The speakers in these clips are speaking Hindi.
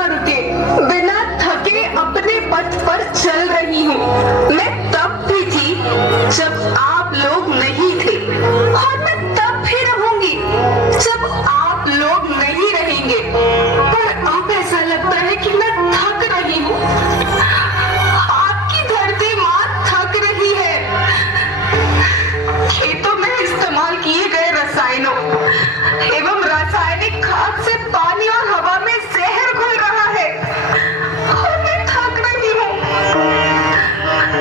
बिना रुके, बिना थके अपने पथ पर चल रही हूँ। मैं तब भी थी जब आप लोग नहीं थे, और मैं तब भी रहूंगी जब आप लोग नहीं रहेंगे। पर अब ऐसा लगता है कि मैं थक रही हूँ। आपकी धरती माँ थक रही है। खेतों में इस्तेमाल किए गए रसायनों एवं रासायनिक खाद से पानी और हवा में जहर घुल रहा है, और मैं थक रही हूँ।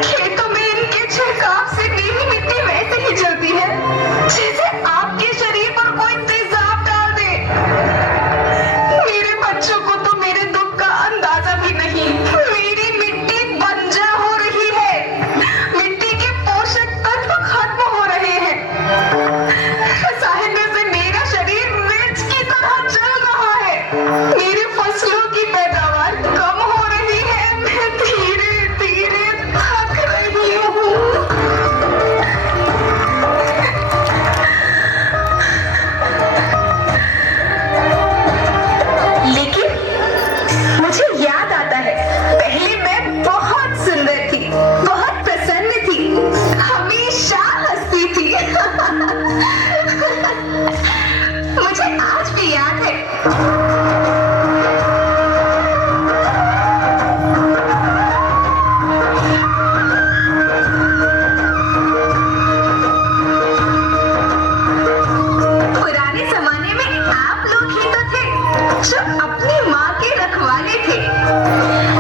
खेतों में इनके छिड़काव से नीली मिट्टी वैसे ही जलती है जैसे आपके शरीर पर कोई तेजाब डाल दे। मेरे बच्चों को तो मेरे दुख का अंदाजा भी नहीं। मेरी मिट्टी बंजर हो रही है, मिट्टी के पोषक तत्व खत्म हो रहे हैं। रसायन से मेरा शरीर मिर्च की तरह जल रहा है। मेरी फसलों की पैदावार कम हो रही है। मैं धीरे धीरे थक रही हूँ। लेकिन मुझे याद आता है, पहले मैं बहुत सुंदर थी, बहुत प्रसन्न थी, हमेशा हंसती थी। मुझे आज भी याद है। पुराने जमाने में आप लोग ही तो थे जो अपनी माँ के रखवाले थे।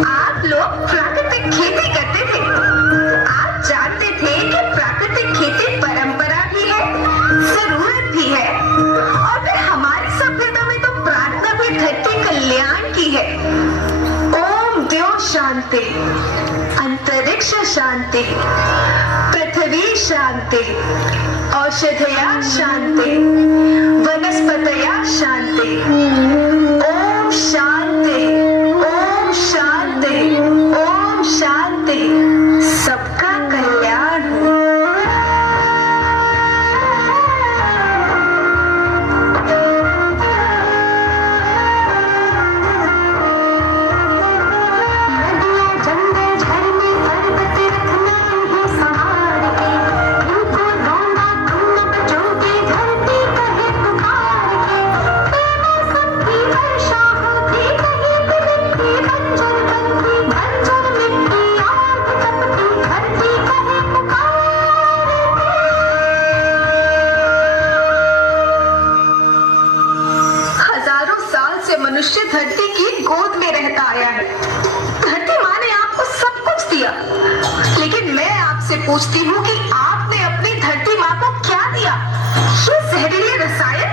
आप लोग प्राकृतिक खेती करते थे। आप जानते थे कि प्राकृतिक खेती परंपरा भी है, जरूरत भी है, और फिर हमारी सभ्यता में तो प्रार्थना भी धरती कल्याण की है। ओम द्यो शांति, अंतरिक्ष शांति, पृथ्वी शांति, औषधया शांति, वनस्पतया शांति। ओम शांति, ओम शांति, ओम शांति। सबका कल्याण हो। मनुष्य धरती की गोद में रहता आया है। धरती माँ ने आपको सब कुछ दिया, लेकिन मैं आपसे पूछती हूँ कि आपने अपनी धरती माँ को क्या दिया? ये जहरीले रसायन,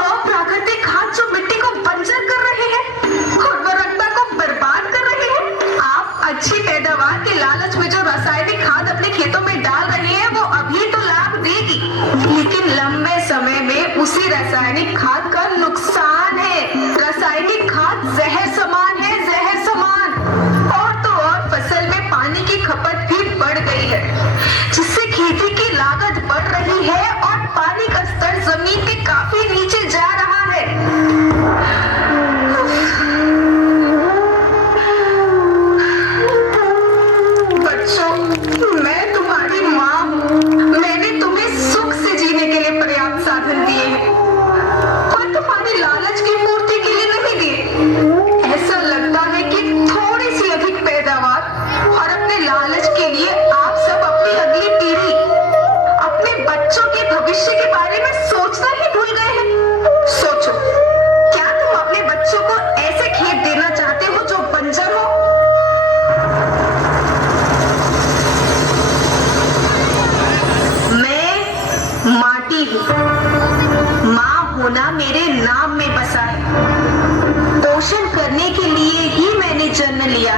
अप्राकृतिक खाद जो मिट्टी को बंजर कर रहे हैं, उर्वरकता को बर्बाद कर रहे हैं। आप अच्छी पैदावार के लालच में जो रासायनिक खाद अपने खेतों में डाल रहे हैं, वो अभी तो लाभ देगी, लेकिन लंबे समय में उसी रासायनिक खाद का नुकसान है। रासायनिक खाद जहर समान है, जहर समान। और तो और फसल में पानी की खपत भी बढ़ गई है, जिससे खेती की लागत बढ़ रही है और पानी का स्तर जमीन के काफी नीचे जा रहा है। बच्चों, मैं तुम्हारी माँ हूँ। मैंने तुम्हें सुख से जीने के लिए पर्याप्त साधन दिए हैं, और तुम्हारी लालच की पूर्ति के लिए नहीं दिए। ऐसा लगता है कि थोड़ी सी अधिक पैदावार और अपने लालच के लिए आप सब अपनी अगली पीढ़ी, अपने बच्चों के भविष्य के बारे में सोचना ही भूल गए हैं। सोचो, क्या तुम अपने बच्चों को ऐसे खेत देना चाहते हो जो बंजर हो? मैं माटी हूँ। माँ होना मेरे नाम में बसा है। पोषण करने के लिए ही मैंने जन्म लिया।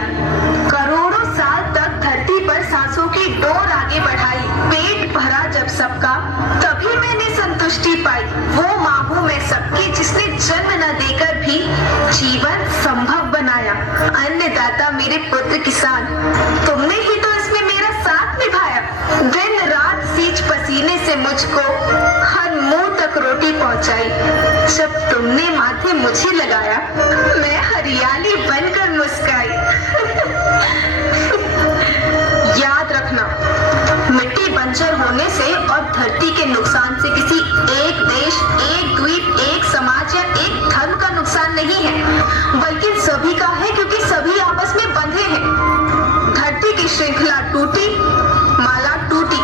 करोड़ों साल तक धरती पर सांसों की डोर आगे बढ़ाई। पेट भरा जब सबका, तभी मैंने संतुष्टि पाई। वो माँ हूँ मैं सबकी, जिसने जन्म न देकर भी जीवन संभव बनाया। अन्नदाता मेरे पुत्र किसान, तुमने ही तो इसमें मेरा साथ निभाया। दिन रात सींच पसीने से मुझको हर मुंह तक रोटी पहुंचाई। जब तुमने माथे मुझे लगाया, मैं हरियाली बनकर मुस्काई। याद रखना, मिट्टी बंजर होने से और धरती के नुकसान से किसी एक देश, एक द्वीप, एक समाज या एक धर्म का नुकसान नहीं है, बल्कि सभी का है, क्योंकि सभी आपस में बंधे हैं। धरती की श्रृंखला टूटी, माला टूटी,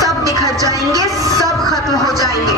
सब बिखर जाएंगे, सब खत्म हो जाएंगे।